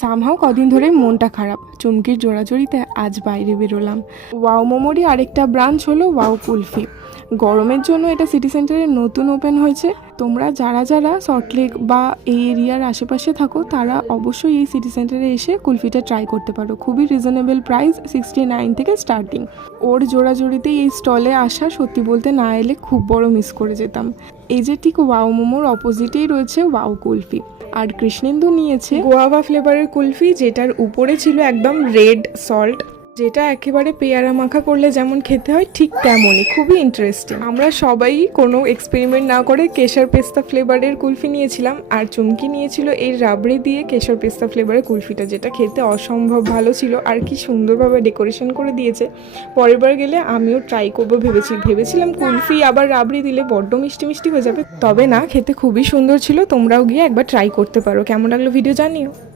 Somehow কদিন ধরে মনটা খারাপ, চুমকির জোড়াজড়িতে আজ বাইরে বেরোলাম। ওয়াও মোমোরই আরেকটা ব্রাঞ্চ হলো ওয়াও কুলফি। গরমের জন্য এটা সিটি সেন্টারে নতুন ওপেন হয়েছে। তোমরা যারা যারা সল্টলেক বা এই এরিয়ার আশেপাশে থাকো তারা অবশ্যই এই সিটি সেন্টারে এসে কুলফিটা ট্রাই করতে পারো। খুবই রিজনেবল প্রাইস, 69 থেকে স্টার্টিং। ওর জোড়াজড়িতেই এই স্টলে আসা, সত্যি বলতে না এলে খুব বড় মিস করে যেতাম। এই যে ঠিক ওয়াও মোমোর অপোজিটেই রয়েছে ওয়াও কুলফি। আর কৃষ্ণেন্দু নিয়েছে গোয়াভা ফ্লেভারের কুলফি, যেটার উপরে ছিল একদম রেড সল্ট, যেটা একেবারে পেয়ারা মাখা করলে যেমন খেতে হয় ঠিক তেমনই। খুবই ইন্টারেস্টিং। আমরা সবাই কোনো এক্সপেরিমেন্ট না করে কেশর পেস্তা ফ্লেভারের কুলফি নিয়েছিলাম, আর চুমকি নিয়েছিল এই রাবড়ি দিয়ে কেশর পেস্তা ফ্লেভারের কুলফিটা, যেটা খেতে অসম্ভব ভালো ছিল আর কি সুন্দরভাবে ডেকোরেশন করে দিয়েছে। পরের বার গেলে আমিও ট্রাই করবো ভেবেছিলাম কুলফি আবার রাবড়ি দিলে বড্ড মিষ্টি মিষ্টি হয়ে যাবে, তবে না, খেতে খুবই সুন্দর ছিল। তোমরাও গিয়ে একবার ট্রাই করতে পারো। কেমন লাগলো ভিডিও জানিও।